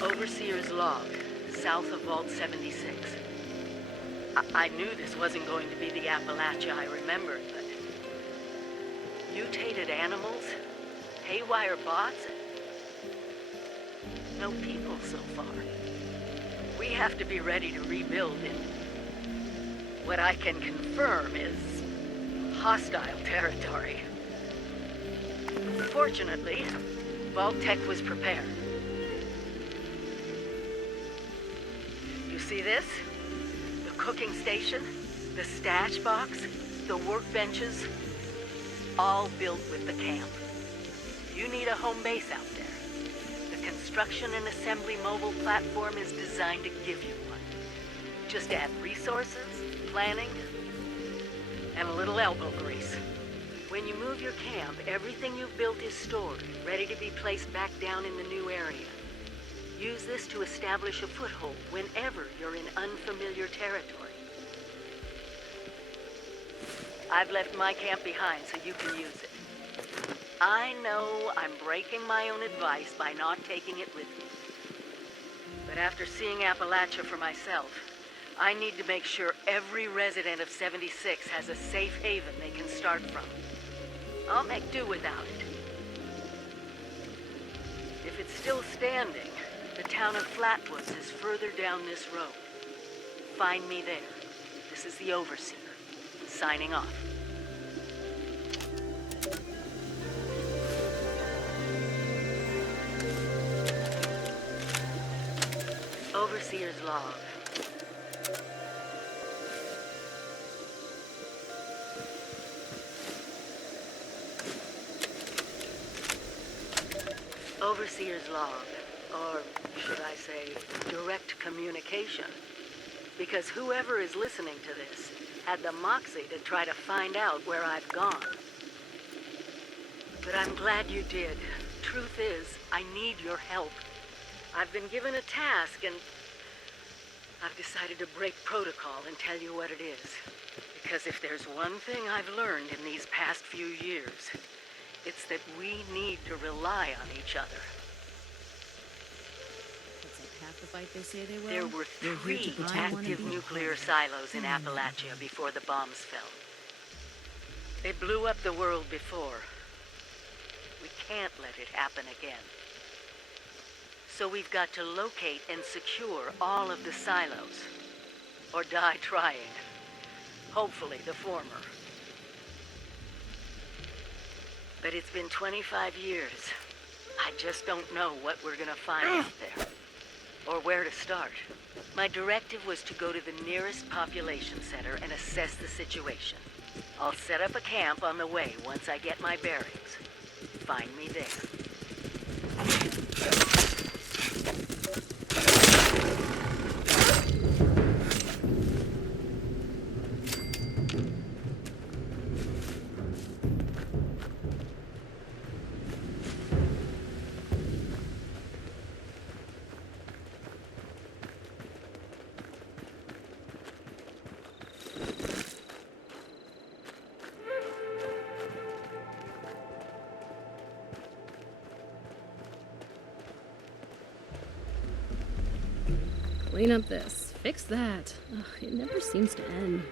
Overseer's log, south of Vault 76. I knew this wasn't going to be the Appalachia I remembered, but mutated animals, haywire bots, no people so far. We have to be ready to rebuild in what I can confirm is hostile territory. Fortunately, Vault Tech was prepared. You see this? The cooking station, the stash box, the workbenches, all built with the camp. You need a home base out there. The construction and assembly mobile platform is designed to give you one. Just add resources, planning, and a little elbow grease. When you move your camp, everything you've built is stored, ready to be placed back down in the new area. Use this to establish a foothold whenever you're in unfamiliar territory. I've left my camp behind so you can use it. I know I'm breaking my own advice by not taking it with me. But after seeing Appalachia for myself, I need to make sure every resident of 76 has a safe haven they can start from. I'll make do without it. If it's still standing, the town of Flatwoods is further down this road. Find me there. This is the Overseer, signing off. Overseer's log. Overseer's log, or should I say, direct communication. Because whoever is listening to this had the moxie to try to find out where I've gone. But I'm glad you did. Truth is, I need your help. I've been given a task and I've decided to break protocol and tell you what it is. Because if there's one thing I've learned in these past few years, it's that we need to rely on each other. It's like half the fight they say they will. There were 3 active nuclear silos in Appalachia before the bombs fell. They blew up the world before. We can't let it happen again. So we've got to locate and secure all of the silos. Or die trying. Hopefully the former. But it's been 25 years. I just don't know what we're gonna find out there. Or where to start. My directive was to go to the nearest population center and assess the situation. I'll set up a camp on the way once I get my bearings. Find me there. Clean up this. Fix that. Ugh, it never seems to end.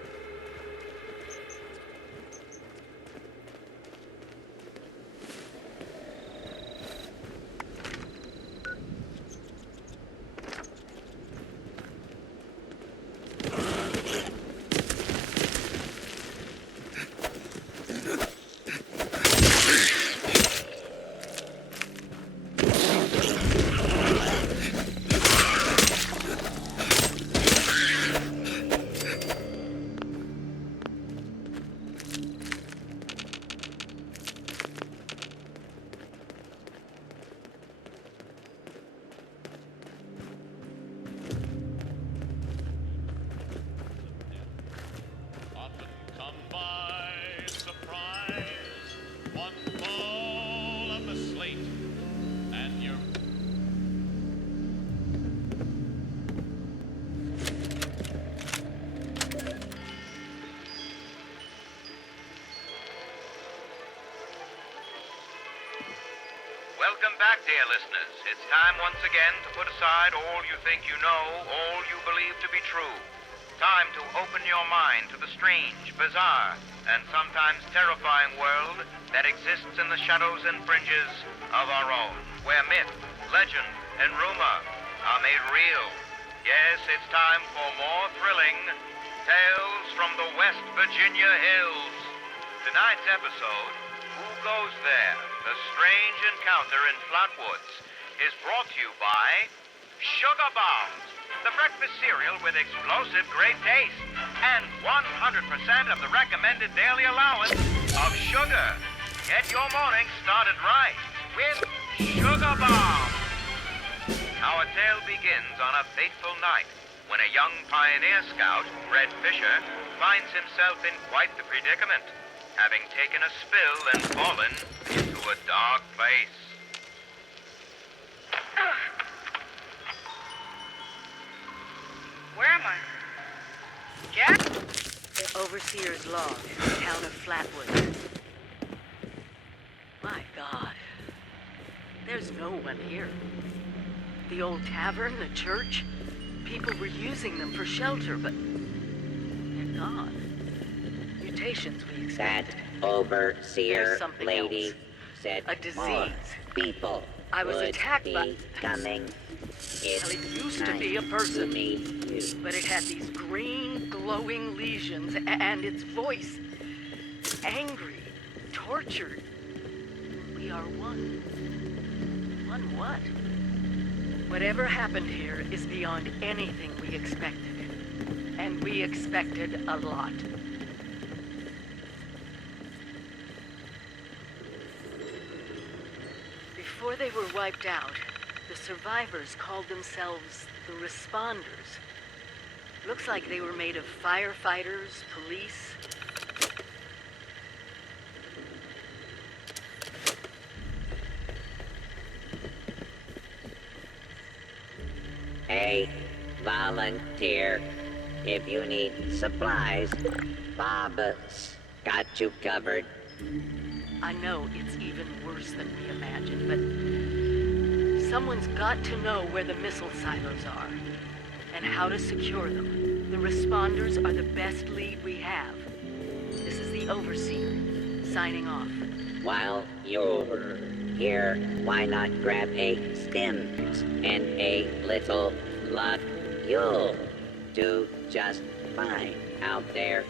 Welcome back, dear listeners. It's time once again to put aside all you think you know, all you believe to be true. Time to open your mind to the strange, bizarre, and sometimes terrifying world that exists in the shadows and fringes of our own, where myth, legend, and rumor are made real. Yes, it's time for more thrilling tales from the West Virginia hills. Tonight's episode, Who Goes There? The Strange Encounter in Flatwoods, is brought to you by Sugar Bombs, the breakfast cereal with explosive great taste and 100% of the recommended daily allowance of sugar. Get your morning started right with Sugar Bombs. Our tale begins on a fateful night when a young pioneer scout, Red Fisher, finds himself in quite the predicament, having taken a spill and fallen into a dark place. Where am I? Jack? Overseer's log, town of Flatwood. My God. There's no one here. The old tavern, the church, people were using them for shelter, but they're gone. Mutations we expected. That overseer There's something lady else. said A disease. more people I was would attacked be by- coming. Well, it used to be a nice person. to meet you. But it had these green, glowing lesions, and its voice. Angry, tortured. We are one. One what? Whatever happened here is beyond anything we expected. And we expected a lot. Before they were wiped out, the survivors called themselves the Responders. Looks like they were made of firefighters, police. Hey, volunteer. If you need supplies, Bob's got you covered. I know it's even worse than we imagined, but someone's got to know where the missile silos are and how to secure them. The Responders are the best lead we have. This is the Overseer, signing off. While you're here, why not grab a Stims and a little luck? You'll do just fine out there.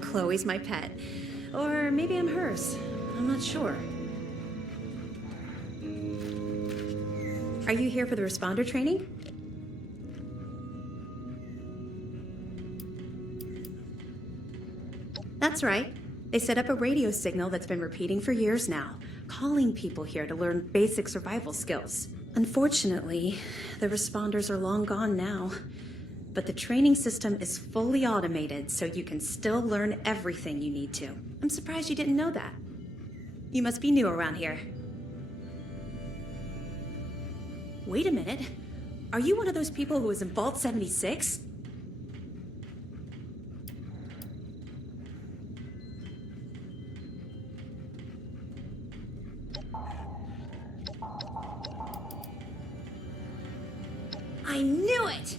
Chloe's my pet. Or maybe I'm hers. I'm not sure. Are you here for the responder training? That's right. They set up a radio signal that's been repeating for years now, calling people here to learn basic survival skills. Unfortunately, the responders are long gone now. But the training system is fully automated, so you can still learn everything you need to. I'm surprised you didn't know that. You must be new around here. Wait a minute. Are you one of those people who was in Vault 76? I knew it!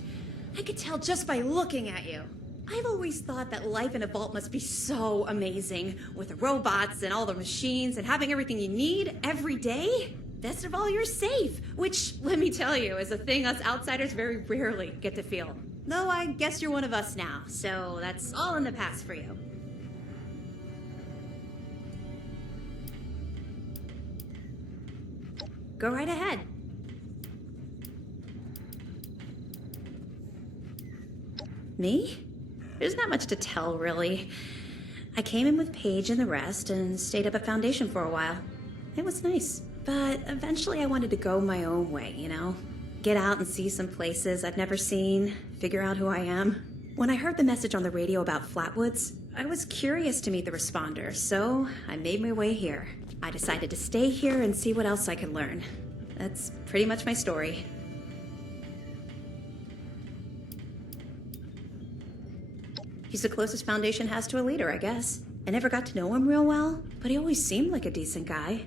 I could tell just by looking at you. I've always thought that life in a vault must be so amazing, with the robots and all the machines and having everything you need every day. Best of all, you're safe, which, let me tell you, is a thing us outsiders very rarely get to feel. Though I guess you're one of us now, so that's all in the past for you. Go right ahead. Me? There's not much to tell, really. I came in with Paige and the rest and stayed up at Foundation for a while. It was nice. But eventually I wanted to go my own way, you know? Get out and see some places I've never seen, figure out who I am. When I heard the message on the radio about Flatwoods, I was curious to meet the responders, so I made my way here. I decided to stay here and see what else I could learn. That's pretty much my story. He's the closest Foundation has to a leader, I guess. I never got to know him real well, but he always seemed like a decent guy.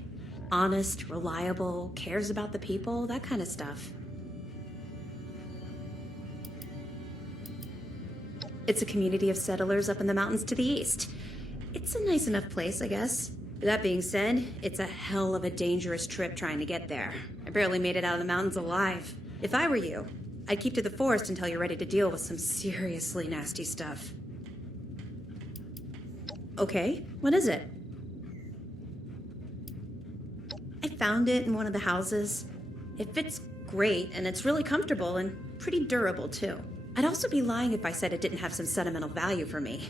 Honest, reliable, cares about the people, that kind of stuff. It's a community of settlers up in the mountains to the east. It's a nice enough place, I guess. That being said, it's a hell of a dangerous trip trying to get there. I barely made it out of the mountains alive. If I were you, I'd keep to the forest until you're ready to deal with some seriously nasty stuff. Okay, what is it? I found it in one of the houses. It fits great, and it's really comfortable and pretty durable, too. I'd also be lying if I said it didn't have some sentimental value for me.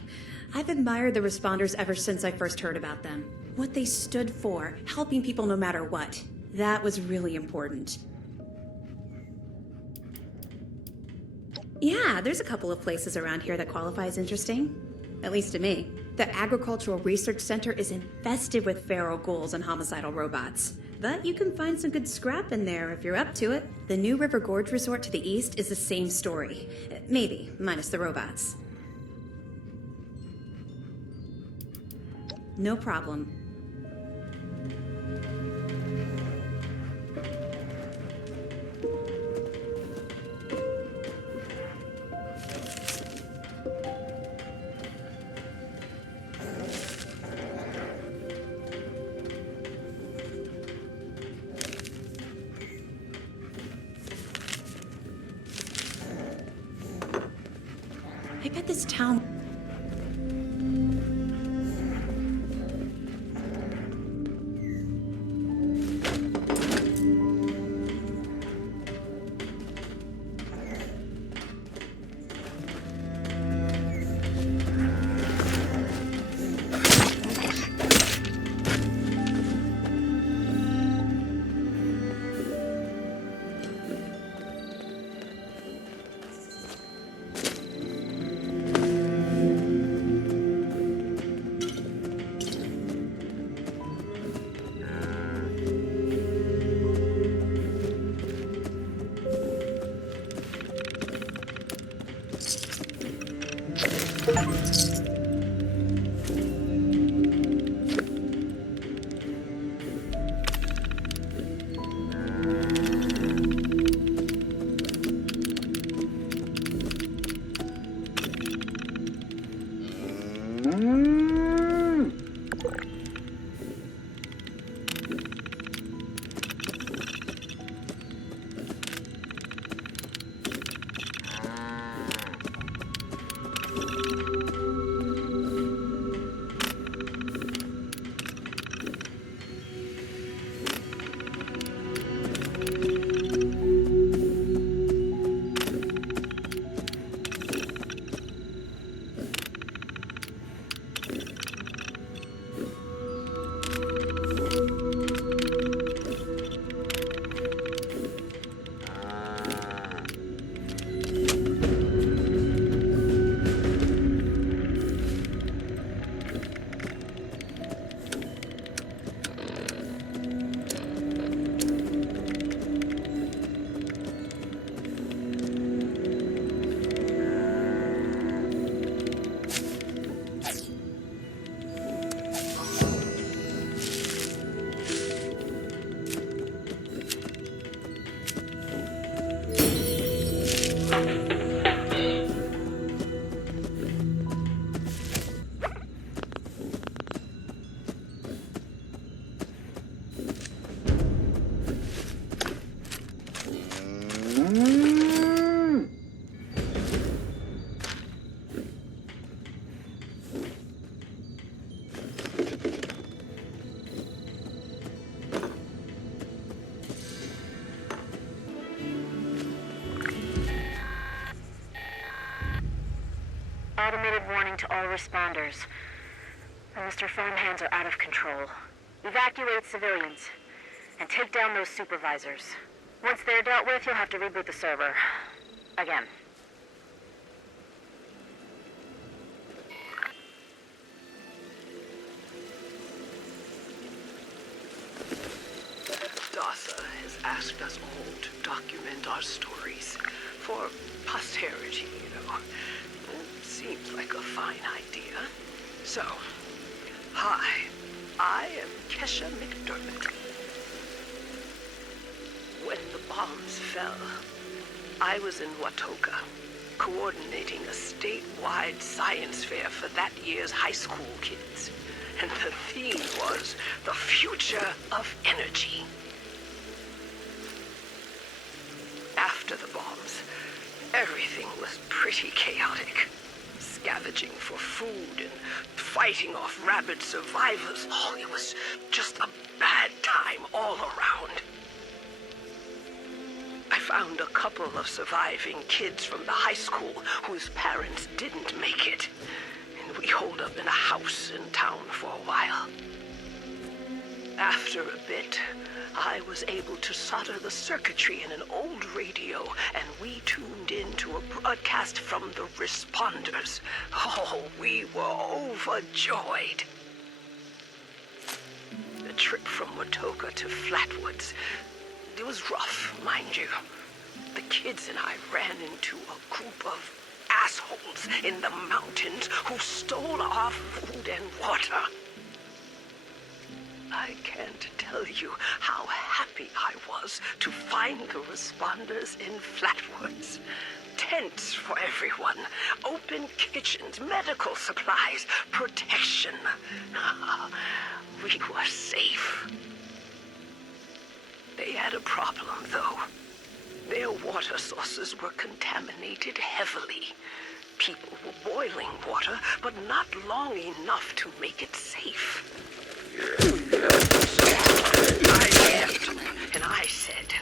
I've admired the responders ever since I first heard about them. What they stood for, helping people no matter what. That was really important. Yeah, there's a couple of places around here that qualify as interesting. At least to me. The Agricultural Research Center is infested with feral ghouls and homicidal robots. But you can find some good scrap in there if you're up to it. The New River Gorge Resort to the east is the same story. Maybe, minus the robots. No problem. I bet this town... automated warning to all responders. The Mr. Farmhands are out of control. Evacuate civilians and take down those supervisors. Once they're dealt with, you'll have to reboot the server. Again. DASA has asked us all to document our stories for posterity, you know. It seems like a fine idea. So, hi, I am Kesha McDermott. When the bombs fell, I was in Watoka, coordinating a statewide science fair for that year's high school kids. And the theme was the future of energy. After the bombs, everything was pretty chaotic. Scavenging for food and fighting off rabid survivors. Oh, it was just a bad time all around. I found a couple of surviving kids from the high school whose parents didn't make it. And we holed up in a house in town for a while. After a bit, I was able to solder the circuitry in an old radio, and we tuned in to a broadcast from the responders. Oh, we were overjoyed. The trip from Watoka to Flatwoods, it was rough, mind you. The kids and I ran into a group of assholes in the mountains who stole our food and water. I can't tell you how happy I was to find the responders in Flatwoods. Tents for everyone, open kitchens, medical supplies, protection. We were safe. They had a problem, though. Their water sources were contaminated heavily. People were boiling water, but not long enough to make it safe. I left, and I said,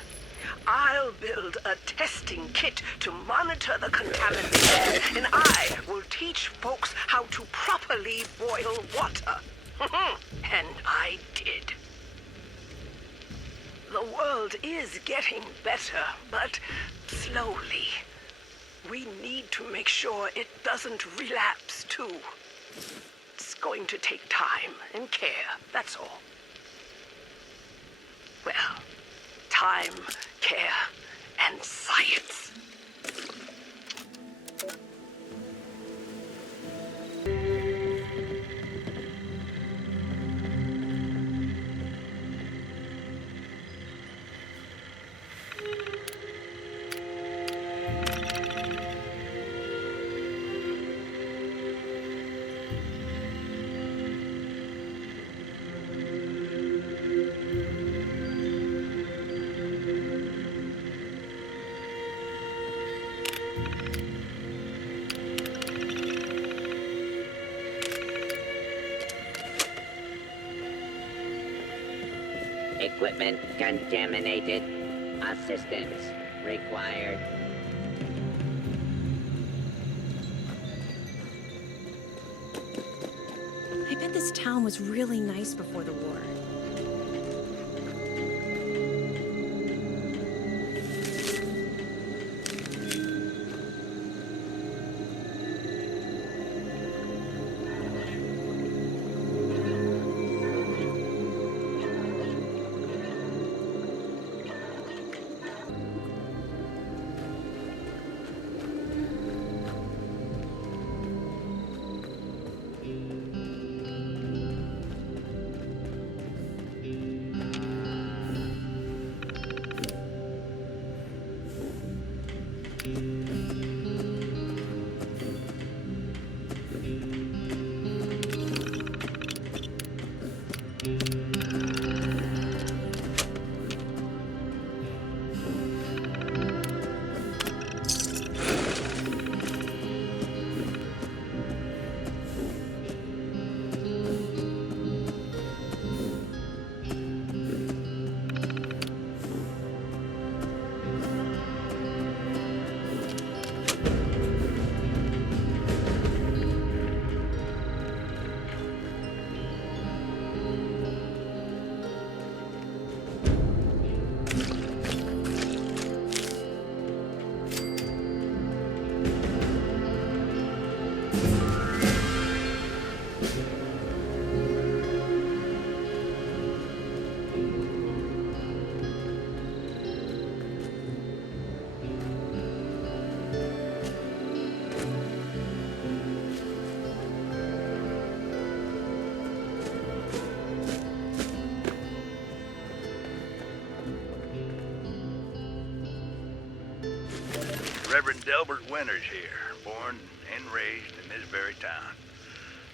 I'll build a testing kit to monitor the contamination, and I will teach folks how to properly boil water. And I did. The world is getting better, but slowly. We need to make sure it doesn't relapse, too. It's going to take time and care, that's all. Well, time, care, and science. Equipment contaminated. Assistance required. I bet this town was really nice before the war. Reverend Delbert Winters here, born and raised in this very town.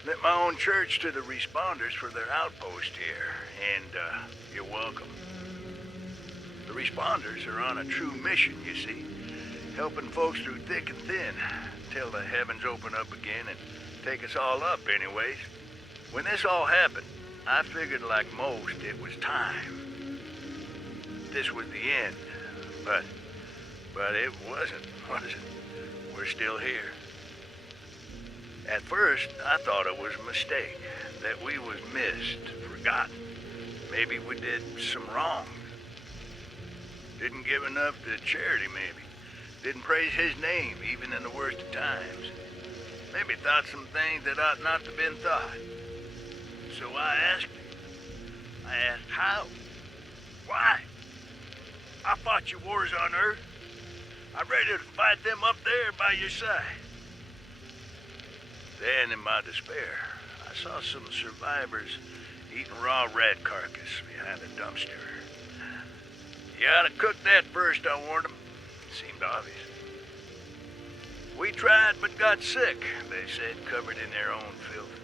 Lent my own church to the responders for their outpost here, and you're welcome. The responders are on a true mission, you see, helping folks through thick and thin, till the heavens open up again and take us all up anyways. When this all happened, I figured like most it was time. This was the end, but it wasn't, was it? We're still here. At first, I thought it was a mistake, that we was missed, forgotten. Maybe we did some wrong. Didn't give enough to charity, maybe. Didn't praise his name, even in the worst of times. Maybe thought some things that ought not to have been thought. So I asked him. I asked how? Why? I fought your wars on Earth. I'm ready to fight them up there by your side. Then, in my despair, I saw some survivors eating raw rat carcass behind a dumpster. You ought to cook that first, I warned them. Seemed obvious. We tried but got sick, they said, covered in their own filth.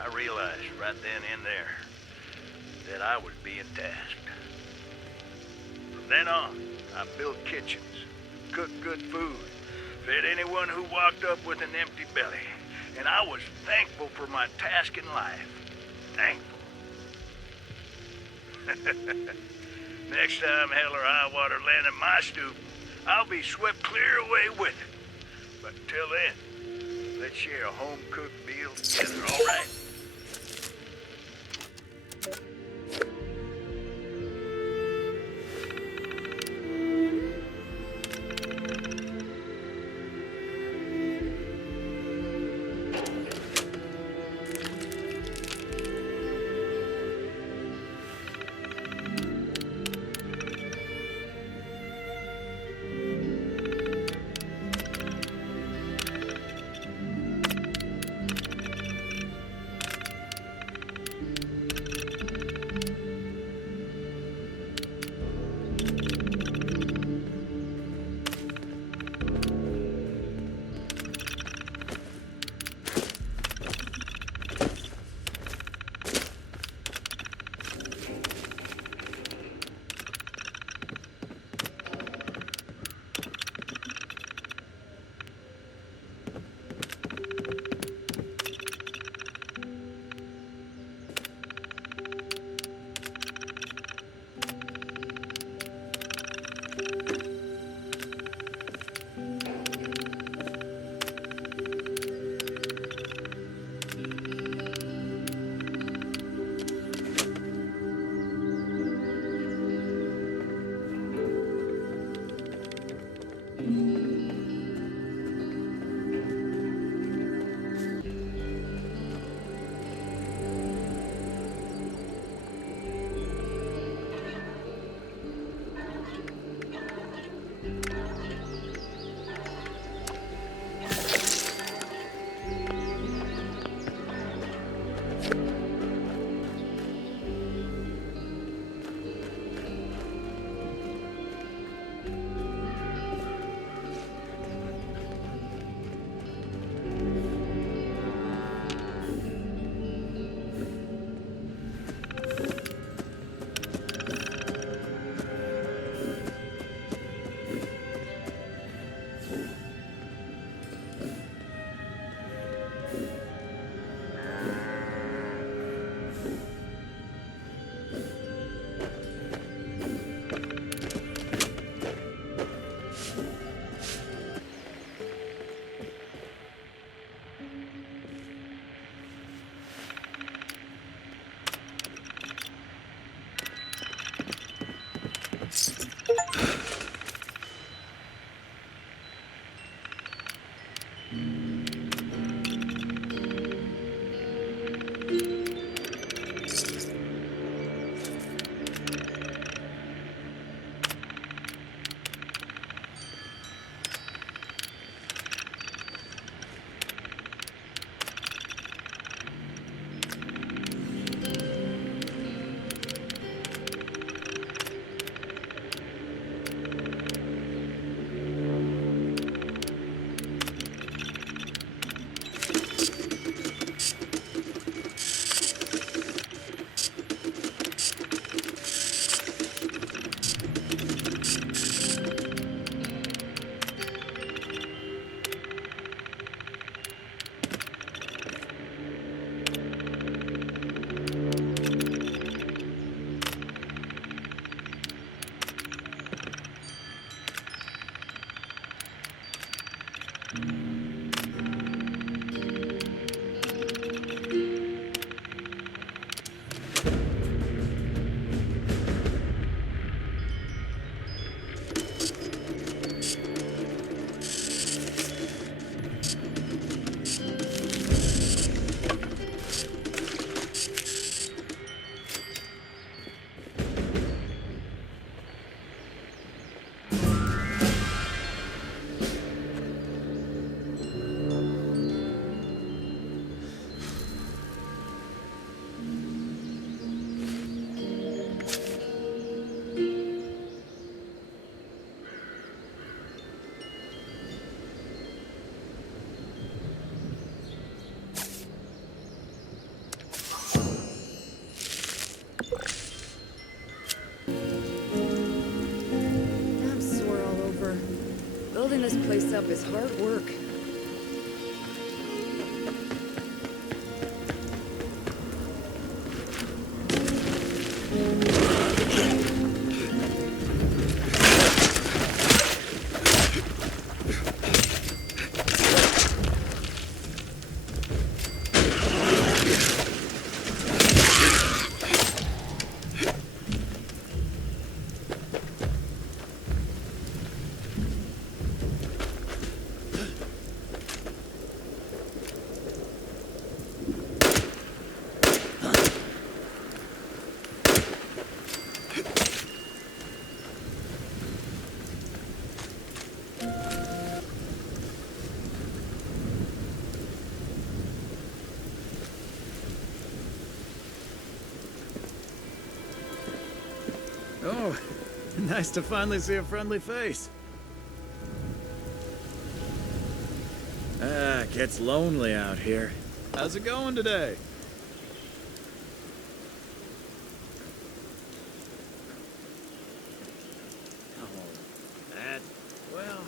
I realized right then and there that I was being tasked. From then on, I built kitchens, cooked good food, fed anyone who walked up with an empty belly. And I was thankful for my task in life. Thankful. Next time hell or high water land in my stoop, I'll be swept clear away with it. But until then, let's share a home-cooked meal together, all right? Building this place up is hard work. Oh, nice to finally see a friendly face. Ah, it gets lonely out here. How's it going today? Oh, that... well...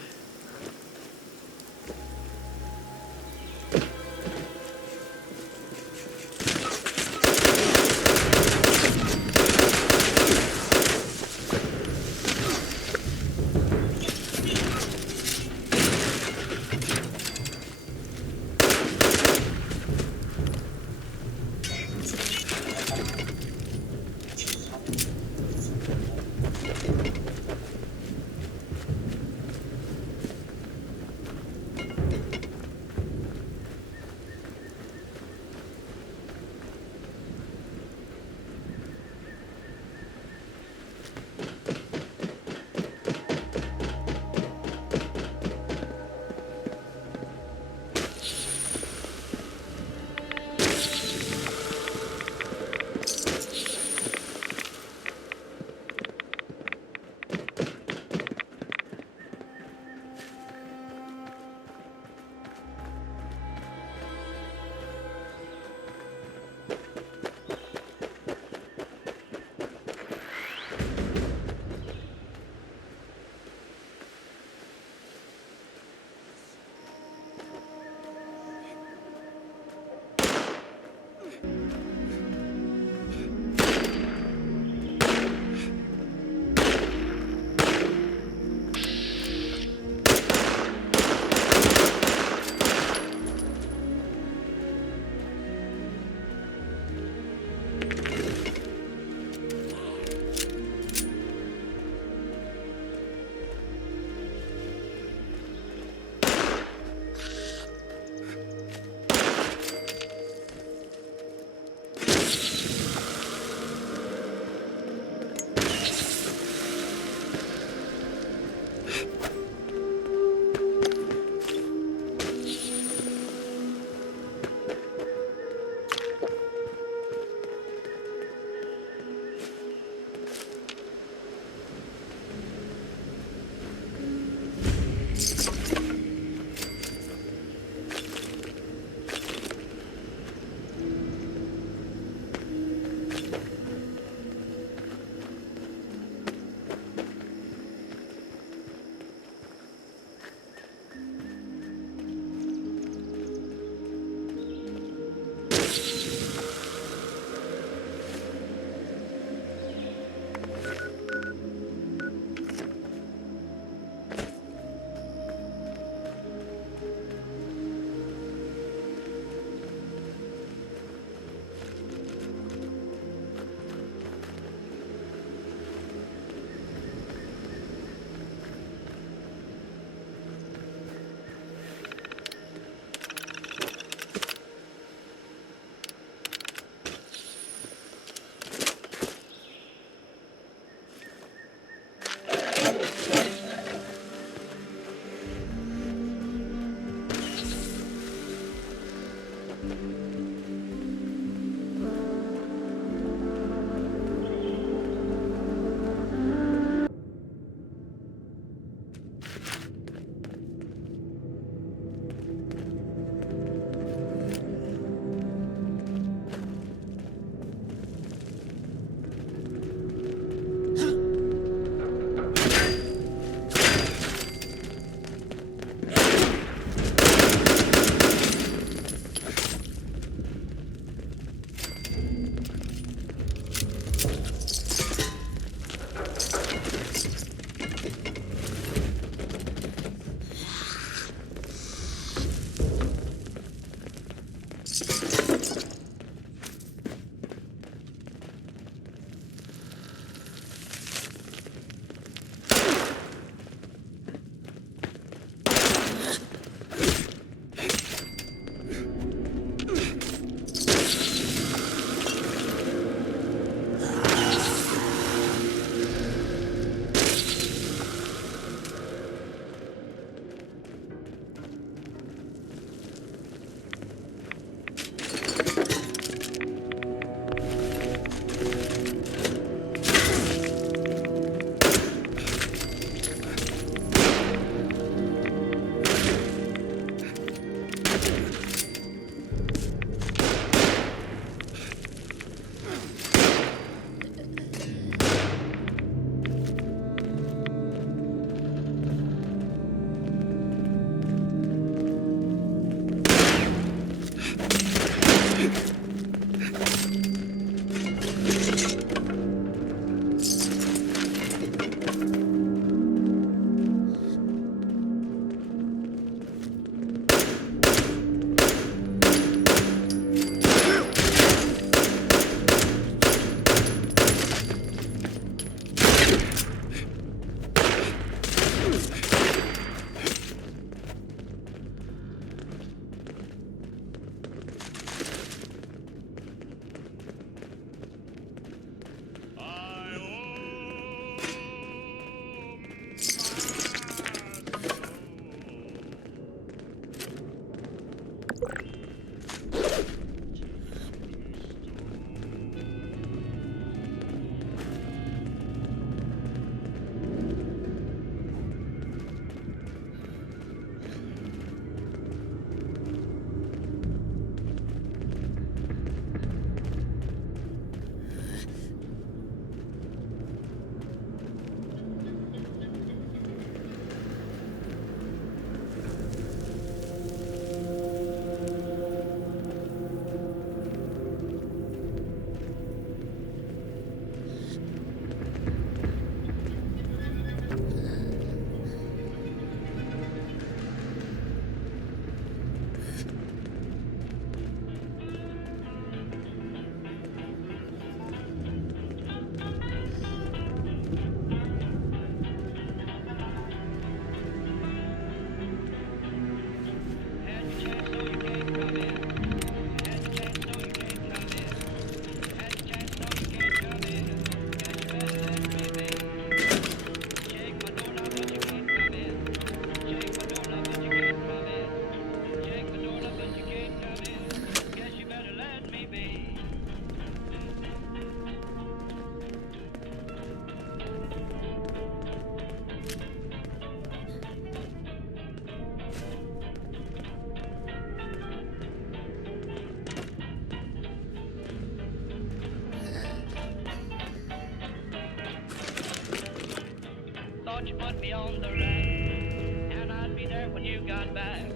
on the rack, and I'd be there when you got back.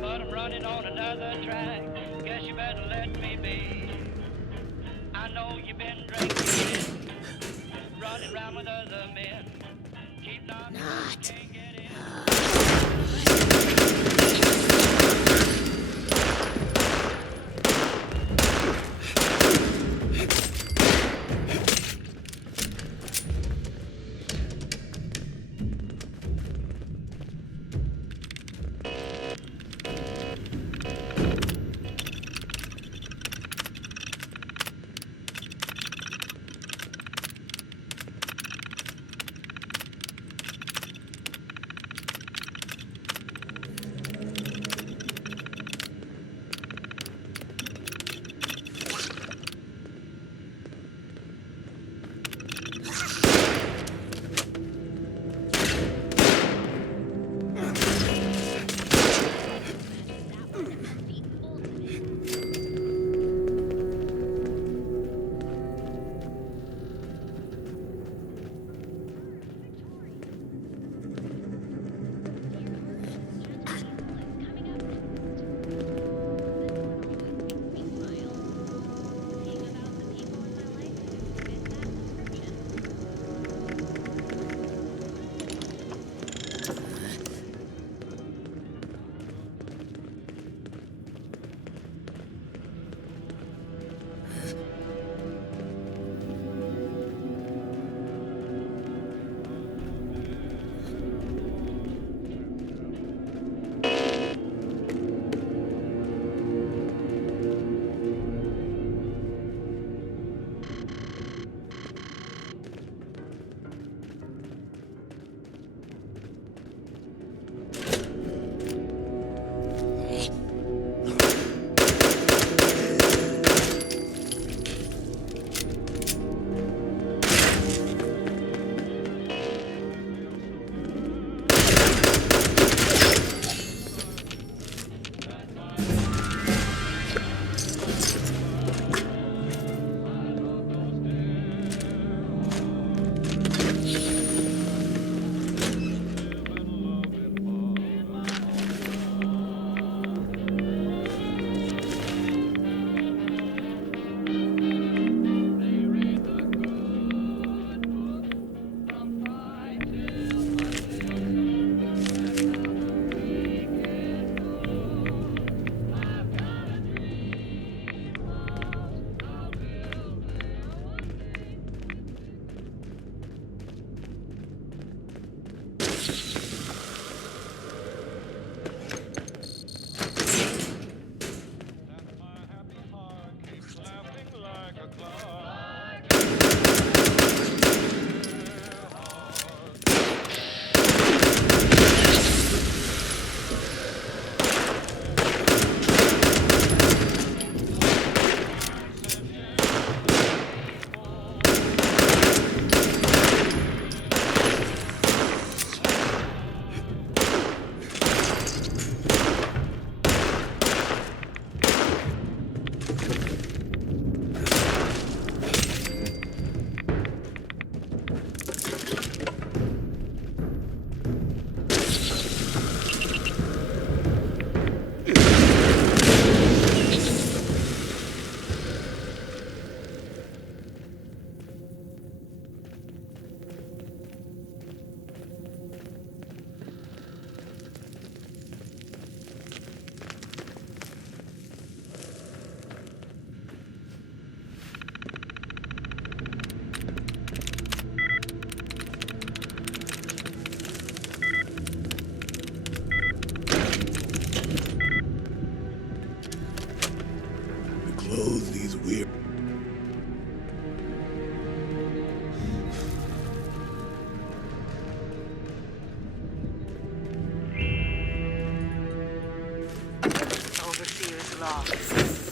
But I'm running on another track. Guess you better let me be. I know you've been drinking, running around with other men. Keep knocking, but you can't get in.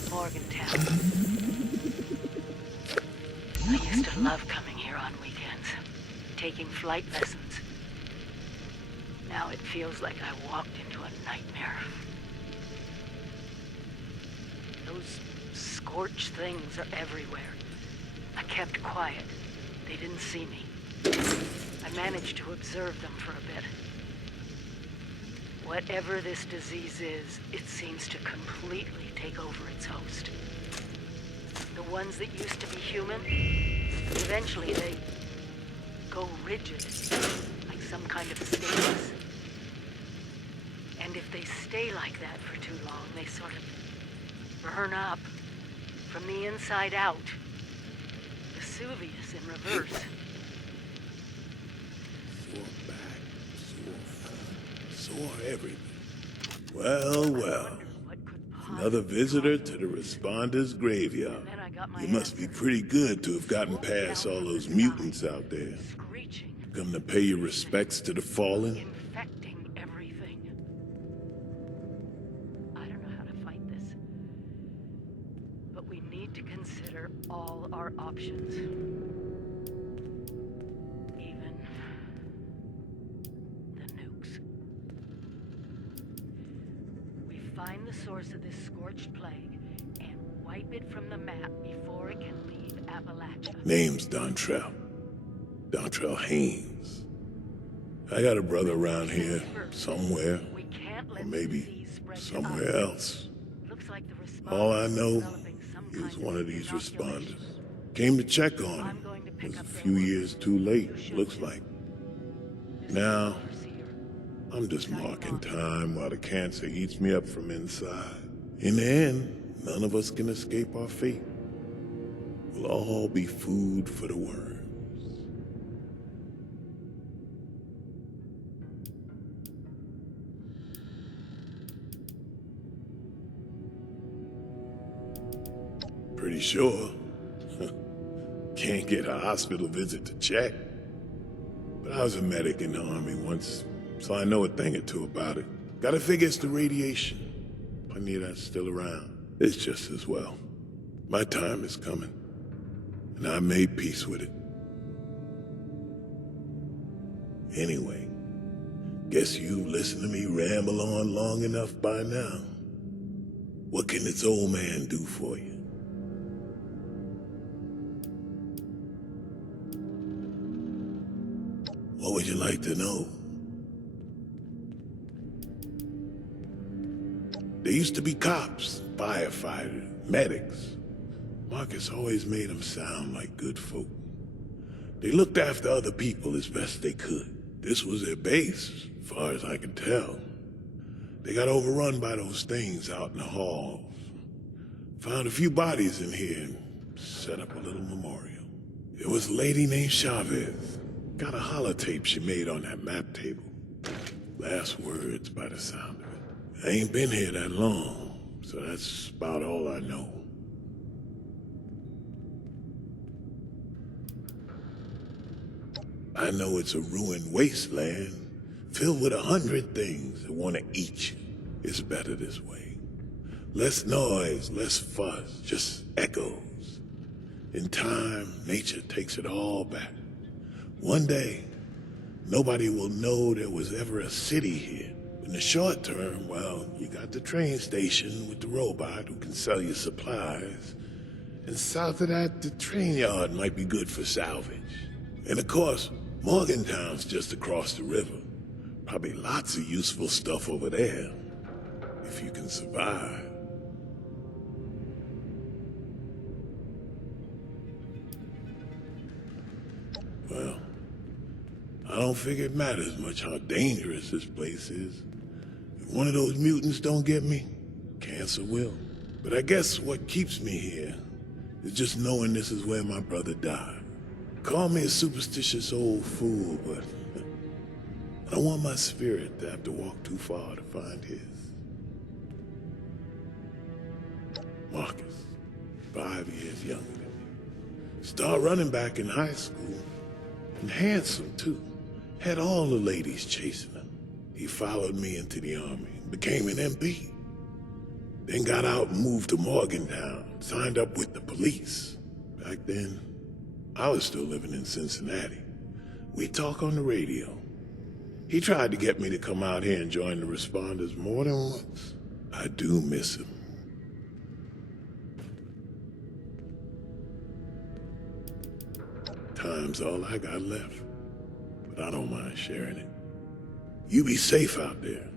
Morgantown. I used to love coming here on weekends, taking flight lessons. Now it feels like I walked into a nightmare. Those scorched things are everywhere. I kept quiet. They didn't see me. I managed to observe them for a bit. Whatever this disease is, it seems to completely take over its host. The ones that used to be human, eventually they go rigid, like some kind of stasis. And if they stay like that for too long, they sort of burn up from the inside out. Vesuvius in reverse. Sore back, sore everything. Well. Another visitor to the Responders' graveyard. You must be pretty good to have gotten past all those mutants out there. Come to pay your respects to the fallen? Infecting everything. I don't know how to fight this. But we need to consider all our options. Even the nukes. We find the source of this scorched plague and wipe it from the map before it can leave Appalachia. Name's Dontrell. Dontrell Haynes. I got a brother around here, somewhere. Or maybe somewhere else. All I know, he was one of these responders. Came to check on him. Was a few years too late, looks like. Now, I'm just marking time while the cancer eats me up from inside. In the end, none of us can escape our fate. We'll all be food for the worms. Pretty sure. Can't get a hospital visit to check. But I was a medic in the Army once, so I know a thing or two about it. Gotta figure it's the radiation. Plenty of that's still around. It's just as well. My time is coming, and I made peace with it. Anyway, guess you've listened to me ramble on long enough by now. What can this old man do for you? What would you like to know? There used to be cops, firefighters, medics. Marcus always made them sound like good folk. They looked after other people as best they could. This was their base, as far as I could tell. They got overrun by those things out in the halls. Found a few bodies in here and set up a little memorial. There was a lady named Chavez. Got a holotape she made on that map table. Last words by the sound of it. I ain't been here that long, so that's about all I know. I know it's a ruined wasteland, filled with 100 things that want to eat you. It's better this way. Less noise, less fuss, just echoes. In time, nature takes it all back. One day, nobody will know there was ever a city here. In the short term, well, you got the train station with the robot who can sell you supplies. And south of that, the train yard might be good for salvage. And of course, Morgantown's just across the river. Probably lots of useful stuff over there, if you can survive. Well, I don't figure it matters much how dangerous this place is. If one of those mutants don't get me, cancer will. But I guess what keeps me here is just knowing this is where my brother died. Call me a superstitious old fool, but I don't want my spirit to have to walk too far to find his. Marcus, 5 years younger than me. Star running back in high school. And handsome, too. Had all the ladies chasing him. He followed me into the Army, became an MP. Then got out and moved to Morgantown, signed up with the police. Back then, I was still living in Cincinnati. We'd talk on the radio. He tried to get me to come out here and join the responders more than once. I do miss him. Time's all I got left. but I don't mind sharing it. You be safe out there.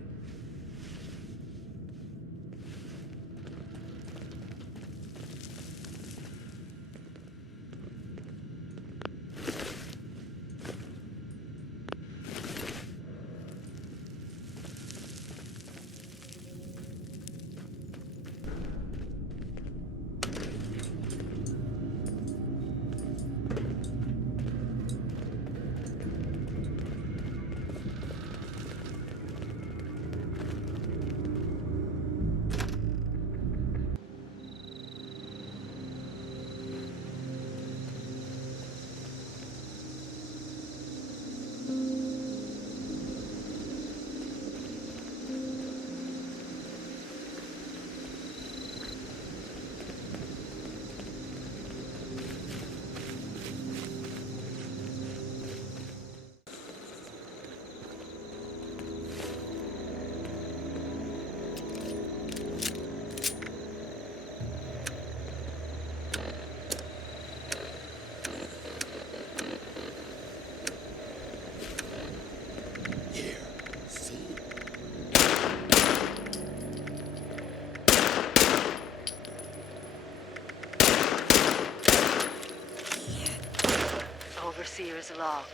Overseer's log,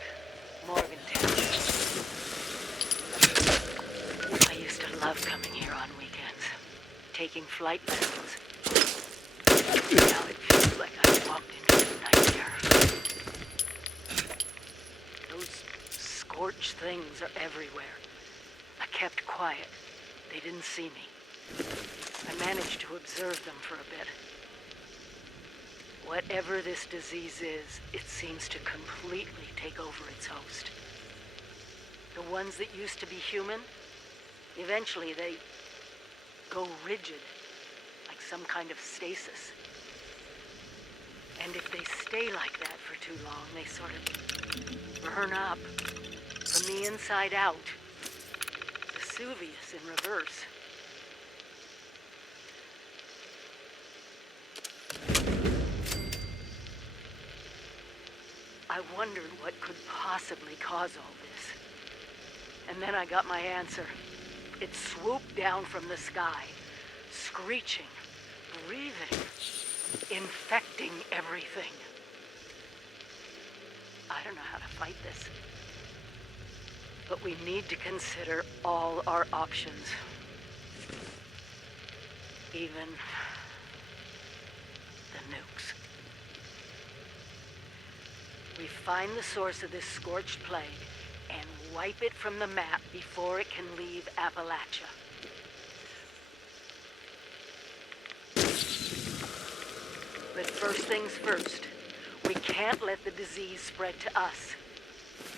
Morgantown. I used to love coming here on weekends, taking flight lessons. Now it feels like I walked into a nightmare. Those scorched things are everywhere. I kept quiet. They didn't see me. I managed to observe them for a bit. Whatever this disease is, it seems to completely take over its host. The ones that used to be human, eventually they go rigid, like some kind of stasis. And if they stay like that for too long, they sort of burn up from the inside out. Vesuvius in reverse. I wondered what could possibly cause all this. And then I got my answer. It swooped down from the sky, screeching, breathing, infecting everything. I don't know how to fight this. But we need to consider all our options. Even the nukes. We find the source of this scorched plague and wipe it from the map before it can leave Appalachia. But first things first, we can't let the disease spread to us.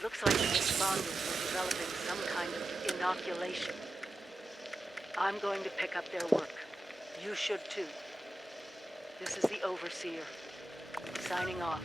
Looks like the responders were developing some kind of inoculation. I'm going to pick up their work. You should too. This is the Overseer, signing off.